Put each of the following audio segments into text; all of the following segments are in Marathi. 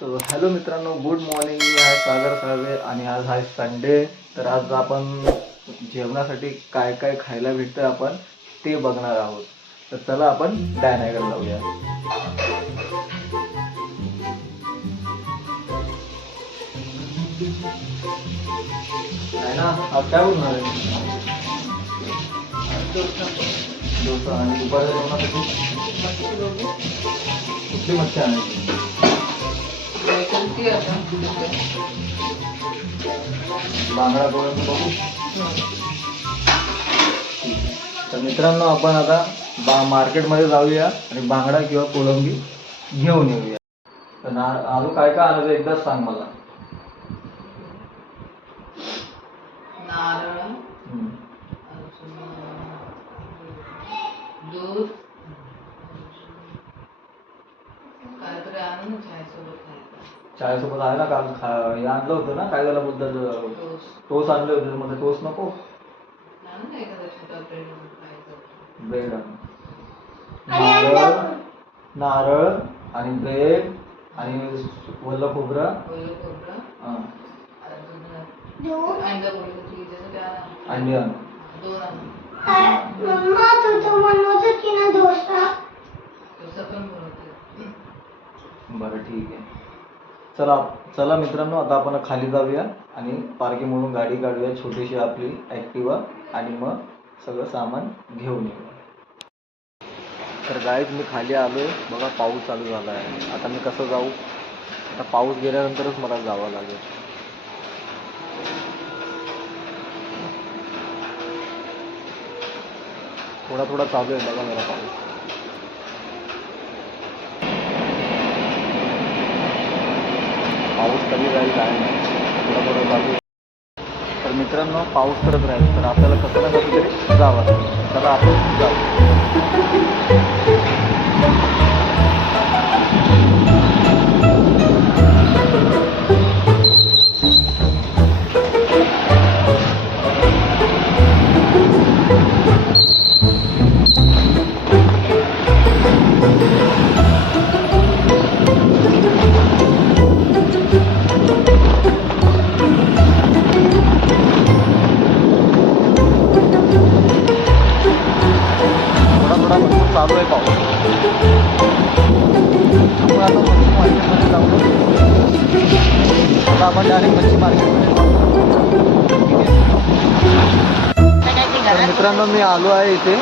तर हॅलो मित्रांनो, गुड मॉर्निंग. मी आहे सागर साळवे आणि आज आहे संडे. तर आज आपण जेवणासाठी काय काय खायला भेटतं आपण ते बघणार आहोत. तर चला आपण डायनाकडे जाऊया. ना आज काय बोलणार आहे? डोसा. आणि दुपारच्या जेवणासाठी कुठली मच्छी आणायची? बांगडा कोळंबी बघू. तर मित्रांनो, आपण आता मार्केटमध्ये जाऊया आणि बांगडा किंवा कोळंबी घेऊन येऊया. तर अजून काय काय आणायचं एकदाच सांग मला. नारळ, दूध, काहीतरी आणून चायसोबत खायचं. चायसोबत आहे ना. काल हे आणलं होतं ना, काय झालं बोलतात, टोस्ट आणले होते. मध्ये टोस्ट नको. ब्रेड नारळ आणि ब्रेड आणि वल्ल खोबरं, अंडी आण. बरं ठीक आहे. चला चला मित्रांनो, आता आपण खाली जाऊया आणि पार्किंगमधून गाडी काढूया, छोटीशी आपली ॲक्टिवा, आणि मग सगळं सामान घेऊन येऊया. तर गाईज, मी खाली आलो आहे. बघा, पाऊस चालू झाला आहे. आता मी कसं जाऊ? आता पाऊस गेल्यानंतरच मला जावं लागेल. थोडा थोडा चालू आहे बघा मेरा पाऊस. पाऊस कधी जाईल काय नाही, थोडा थोडा चालू आहे. तर मित्रांनो, पाऊस पडत राहील तर आपल्याला कसं ना कसं तरी जावं लागेल. तर आपण जाऊ. चालू आहे पाऊस. आपण आता मच्छी मार्केटमध्ये जाऊ. आता आपण डायरेक्ट मच्छी मार्केटमध्ये जाऊ. तर मित्रांनो, मी आलो आहे इथे.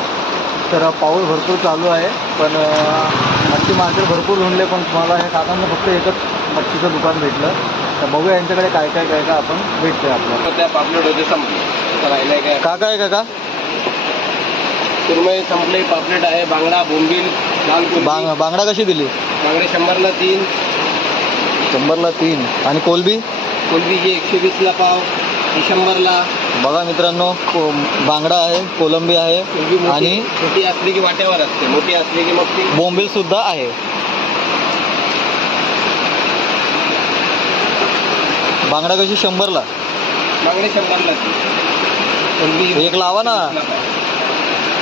तर पाऊस भरपूर चालू आहे, पण मच्छी मार्केट भरपूर ढूंढले, पण मला हे काकांना फक्त एकच मच्छीचं दुकान भेटलं. तर बघूया यांच्याकडे काय काय काय काय आपण भेटतोय आपल्याला. त्या पापलेट होते संपले. राहिलंय काय? काका आहे काका? सुरमई संपले, पापलेट आहे, बांगडा, बोंबील, लाल कोलंबी. बांगडा कशी दिली? बांगडे 100ला 3. 100ला 3. आणि कोलबी? कोलबी 120ला पाव, 100ला. बघा मित्रांनो, बांगडा आहे, कोलंबी आहे, आणि छोटी असली की वाट्यावर असते, मोठी असली की मग ती. बोंबील सुद्धा आहे. बांगडा कशी 100ला? बांगडे 100ला 3. कोलबी एक लावा ना.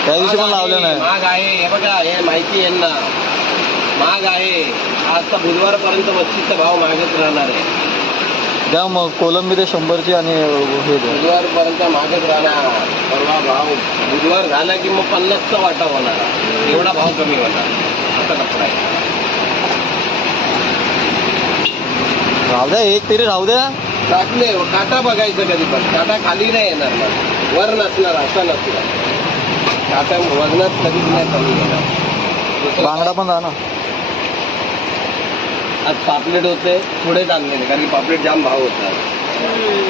त्या दिवशी पण लावलं नाही. महाग आहे, हे बघा, हे माहिती आहे ना, महाग आहे. आजचा बुधवारपर्यंत मच्छीचा भाव महागच राहणार आहे. द्या मग कोलंबी ते 100ची आणि हे द्या. बुधवारपर्यंत महागच राहणार. परवा भाव बुधवार झाला की मग 50चा वाटा होणार, एवढा भाव कमी होणार. असा कपडा आहे. राहू द्या, एक तरी राहू द्या. टाकले काटा बघायचं कधी पण. काटा खाली नाही येणार, मग वर नसणार, असा नसणार. काटा वजनात कधीच नाही कमी येणार. बांगडा पण जा ना. आज पापलेट होते, पुढेच आणलेले, कारण की पापलेट जाम भाव होतात,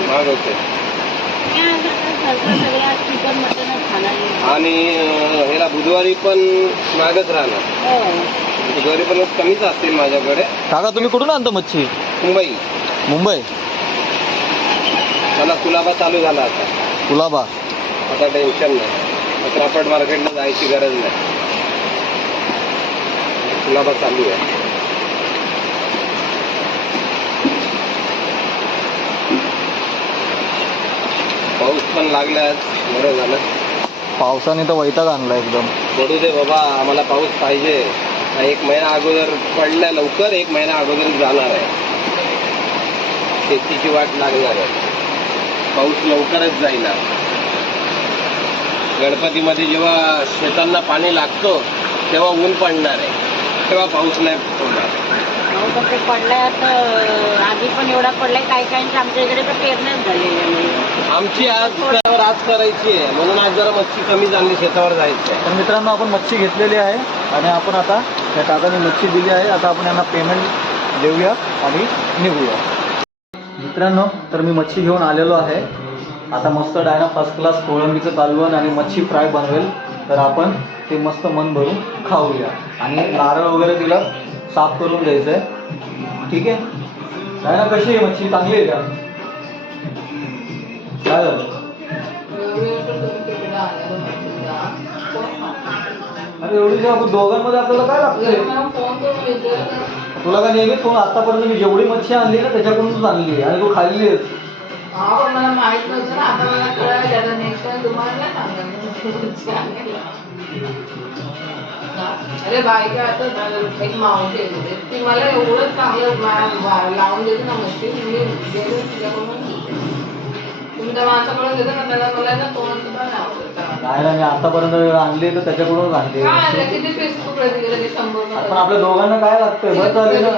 महाग होते. आणि ह्याला बुधवारी पण महागच राहणार. बुधवारी पण कमीच असतील माझ्याकडे. काका, तुम्ही कुठून आणता मच्छी? मुंबई. मला कुलाबा चालू झाला आता. कुलाबा? आता टेन्शन नाही. क्राफर्ड मार्केटला जायची गरज नाही. कुलाबा चालू आहे. पाऊस पण लागलाच, बरं झालं. पावसाने तर वैताग आणला एकदम. पडू दे बाबा, आम्हाला पाऊस पाहिजे. 1 महिना अगोदर पडल्या लवकर, 1 महिना अगोदर जाणार आहे. शेतीची वाट लागणार आहे. पाऊस लवकरच जाईल. गणपतीमध्ये जेव्हा शेतांना पाणी लागतो तेव्हा ऊन पडणार आहे, तेव्हा पाऊस नाही पडणार. हो तसे पडलाय आता आधी पण एवढा पडलाय. काही काहींच्या आमच्या इकडे तर पेरण्याच झालेल्या नाही. आमची आज करायची आहे म्हणून आज जरा मच्छी कमी झाली, शेतावर जायचं आहे. तर मित्रांनो आपण मच्छी घेतलेली आहे आणि आपण आता त्या काकाने मच्छी दिली आहे. आता आपण यांना पेमेंट देऊया आणि निघूया. मित्रांनो तर मी मच्छी घेऊन आलेलो आहे. आता मस्त डायना फर्स्ट क्लास कोळंबीचं कालवण आणि मच्छी फ्राय बनवेल. तर आपण ते मस्त मन भरून खाऊया आणि नारळ वगैरे तिला साफ करून द्यायचं आहे. ठीक आहे डायना, कशी आहे मच्छी, चांगली आहे का? काय झालं? अरे एवढी दोघांमध्ये आपल्याला काय लागतंय? तुला का नेहमी फोन, आतापर्यंत मी जेवढी मच्छी आणली ना त्याच्याकडूनच आणली आणि तू खाल्ली आहेस. मला माहित नव्हतं ना, आता मला कळायला आता नेक्स्ट टाइम तुम्हाला नाही सांगायला. अरे बायका आता एक मावशी आहे ती मला एवढं चांगलं लावून देते ना मच्छी, मी गेलो तिच्याकडून तुम्ही त्या माणसाकडून देतो ना त्याला मला ना तोंड सुद्धा नाही आवडत. नाही ना, मी आतापर्यंत आणली तर त्याच्याकडूनच आणली. काय आणलं किती पीस तुकडे दिले? 100. पण आपल्या दोघांना काय लागतंय बस झाले ना.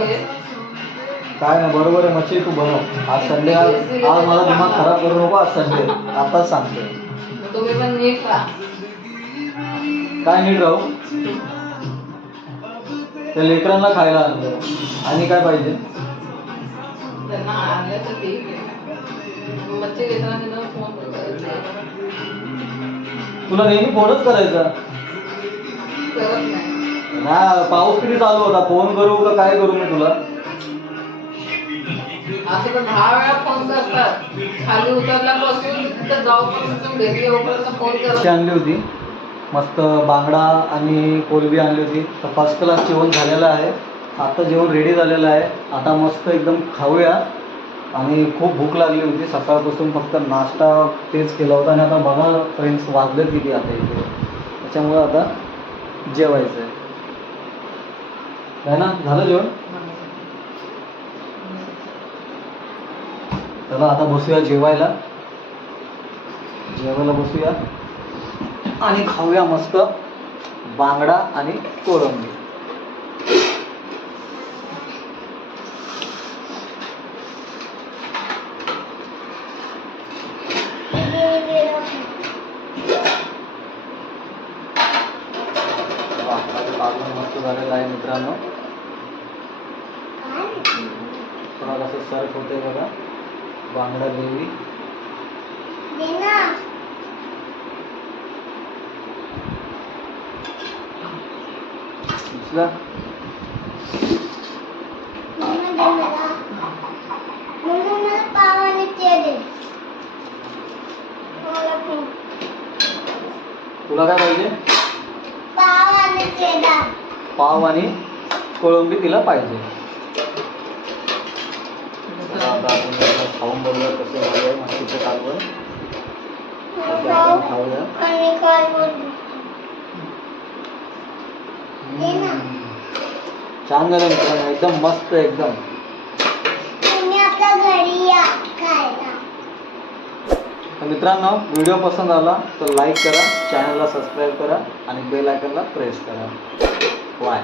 काय नाही, बरोबर आहे मच्छी तू बनव. आज संडे, आज मला दिमाग खराब करू नको. आज संडे, आताच सांगते. तुम्ही पण नीट राहा. काय नीट राहू? त्या लेकरांना खायला आणलं आणि काय पाहिजे? त्यांना आणलं तर ठीक आहे. मच्छी घेताना त्यांना फोन करायचा. तुला नेहमी फोनच करायचा करत नाही. ना. पाऊस किती चालू होता, फोन करू का काय करू मी तुला? असं तर 10 वेळा फोन करतात. खाली उतरल्यापासून तिथं जाऊपर्यंत घरी येऊपर्यंत फोन मच्छी करत. आणली होती मस्त, बांगडा आणि कोलबी आणली होती. तर फर्स्ट क्लास जेवण झालेलं आहे. आता जेवण रेडी झालेलं आहे. आता मस्त एकदम खाऊया. आणि खूप भूक लागली होती, सकाळपासून फक्त नाश्ता तेच केला होता. आणि आता बघा फ्रेंड्स वाजले किती आता इथे, त्याच्यामुळे आता जेवायचं आहे ना. झालं जेवण? चला आता बसूया जेवायला. जेवायला बसूया आणि खाऊया मस्त बांगडा आणि कोळंबी. कालवण मस्त झालेलं आहे मित्रांनो. थोडा कसं सर्फ होते बघा. बांगडा ग्रेव्ही दिसला. तुला काय पाहिजे? पाव आणि कोळंबी तिला पाहिजे. आता आपण खाऊन बघूया कसं झालं मच्छीचं कालवण. खाऊया. छान झालं मित्रांनो, एकदम मस्त एकदम. तर मित्रांनो व्हिडिओ पसंत आला तर लाईक करा, चॅनलला सबस्क्राईब करा आणि बेल आयकॉनला प्रेस करा. बाय.